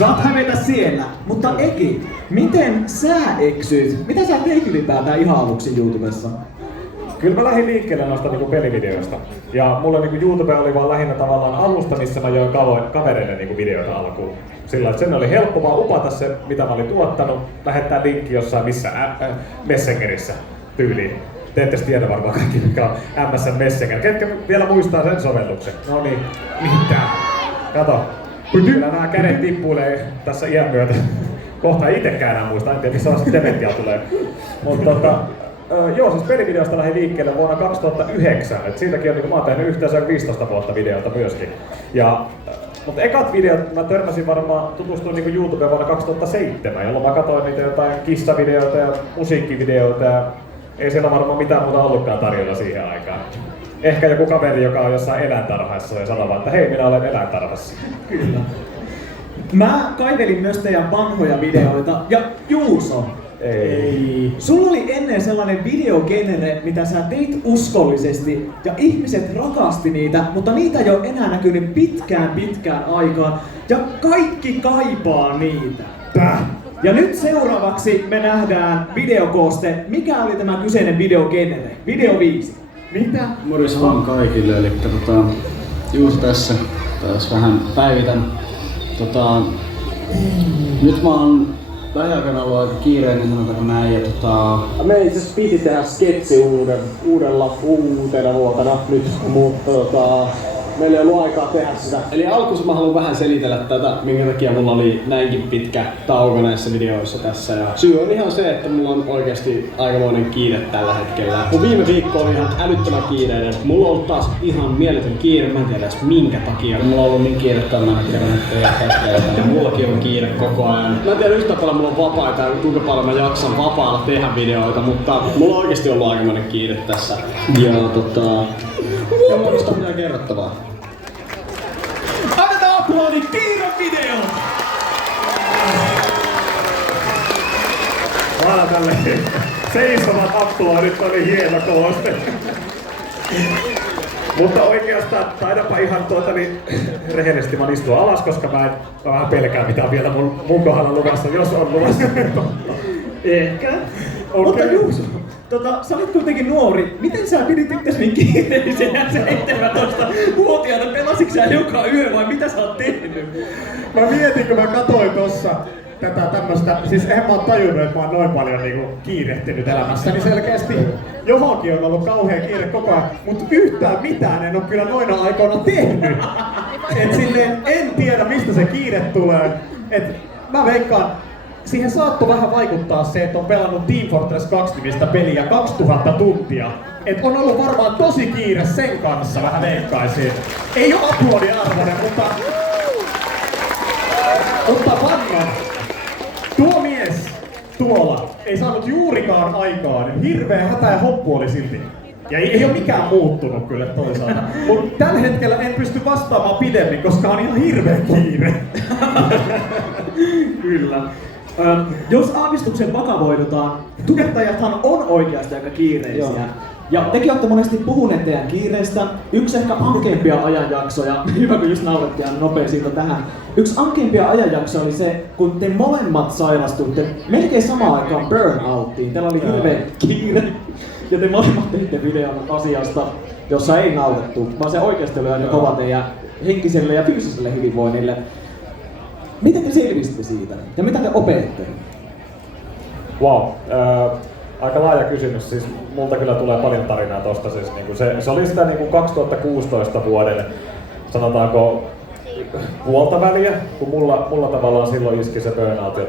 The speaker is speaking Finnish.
Saat hävetä siellä, mutta Eki, miten sä eksyit? Mitä sä teit ylipäätään ihan aluksi YouTubessa? Kyllä mä lähdin liikkeelle noista niinku pelivideoista. Ja mulle niinku YouTube oli vaan lähinnä tavallaan alusta, missä mä join kavereille niinku videoita alkuun. Sillä että sen oli helppo vaan upata se, mitä mä olin tuottanut, lähettää linkki jossain Messengerissä tyyliin. Te ette tiedä varmaan kaikki, mikä on MSN Messenger. Ketkä vielä muistaa sen sovelluksen? No niin, mitä? Kato. Kyllä nämä kädet tippuilee tässä iän myötä. Kohta ei itekään enää muista, en tiedä missä vaiheessa dementia tulee. Mutta joo, siis pelivideosta lähdin liikkeelle vuonna 2009. Et siitäkin on, niin mä oon tehnyt yhteensä 15 vuotta videota myöskin. Mutta ekat videot mä törmäsin varmaan, tutustuin niin YouTubeen vuonna 2007, jolloin mä katsoin niitä jotain kissavideoita ja musiikkivideoita ja ei siellä varmaan mitään muuta ollutkaan tarjolla siihen aikaan. Ehkä joku kaveri, joka on jossain eläintarhassa ja sanoo vaan, että hei, minä olen eläintarhassa. Kyllä. Mä kaivelin myös teidän vanhoja videoita ja Juuso. Ei. Sulla oli ennen sellainen videogenre, mitä sä teit uskollisesti ja ihmiset rakasti niitä, mutta niitä ei ole enää näkynyt pitkään aikaan ja kaikki kaipaa niitä. Ja nyt seuraavaksi me nähdään videokooste. Mikä oli tämä kyseinen videogenre? Video 5. Mitä? Morjens vaan kaikille, eli Juuso tässä. Taas vähän päivitän. Nyt mä oon lähiaikana ollut aika kiireinen, sanotaanko näin. Me itse asiassa piti tehdä sketsi uutena vuotena nyt, mutta meillä ei ollut aikaa tehdä sitä. Eli alkuun mä haluan vähän selitellä tätä, minkä takia mulla oli näinkin pitkä tauko näissä videoissa tässä. Ja syy on ihan se, että mulla on oikeasti aikamoinen kiire tällä hetkellä. Mun viime viikko oli ihan älyttömän kiireinen. Mulla on ollut taas ihan mieletön kiire, mä en tiedä edes minkä takia. Mulla on ollut niin kiire tämän kerran, ettei ja mullakin on kiire koko ajan. Mä en tiedä yhtä paljon mulla on vapaita ja kuinka paljon mä jaksan vapaalla tehdä videoita, mutta mulla on oikeasti ollut aikamoinen kiire tässä. Ja ja muista mitään kerrottavaa. Annetaan aplodit Piirron video! Vaan tälle seisovat aplodit oli hieno kooste. Mutta oikeastaan taidanpa ihan rehellisesti mä istua alas, koska mä vähän pelkään mitä on vielä mun kohdalla luvassa, jos on luvassa. Ehkä. Okay. Mutta Juuso, sä olit kuitenkin nuori. Miten sä pidit itses niin kiireellisenä 17-vuotiaana? Pelasitko sä joka yö vai mitä sä oot tehnyt? Mä mietin, kun mä katsoin tossa tätä tämmöstä, siis eihän mä oon tajunnut, että mä oon noin paljon niinku kiirehtinyt elämässäni selkeästi. Johonkin on ollut kauhean kiire koko ajan, mutta yhtään mitään en oo kyllä noina aikoina tehnyt. Et silleen en tiedä mistä se kiire tulee. Et mä veikkaan, siihen saattoi vähän vaikuttaa se, että on pelannut Team Fortress 2 nimistä peliä 2000 tuntia. Et on ollut varmaan tosi kiire sen kanssa, vähän veikkaisin. Ei oo aplodin arvoinen, mutta Vanna, tuo mies tuolla ei saanut juurikaan aikaan. Hirveä hätä ja hoppu oli silti. Ja ei ole mikään muuttunut kyllä toisaalta. Mut tällä hetkellä en pysty vastaamaan pidemmin, koska on ihan hirveä kiire. Kyllä. Jos aavistuksen vakavoidutaan, tubettajathan on oikeasti aika kiireisiä. Joo. Ja tekin olette monesti puhuneet teidän kiireistä. Yksi ehkä ankeimpia ajanjaksoja, hyvä kun just naurettiin nopea siitä tähän. Yksi ankeimpia ajanjaksoja oli se, kun te molemmat sairastuitte melkein samaan aikaan burnouttiin. Teillä oli hirveä kiire ja te molemmat teitte videon asiasta, jossa ei naurettu, vaan se oikeasti oli aika kova teidän henkiselle ja fyysiselle hyvinvoinnille. Miten te selvisitte siitä? Ja mitä te opette? Wow. Aika laaja kysymys. Siis multa kyllä tulee paljon tarinaa tosta. Siis, niinku se oli sitä niinku 2016 vuoden, sanotaanko, puolta väliä, kun mulla tavallaan silloin iski se burnout ja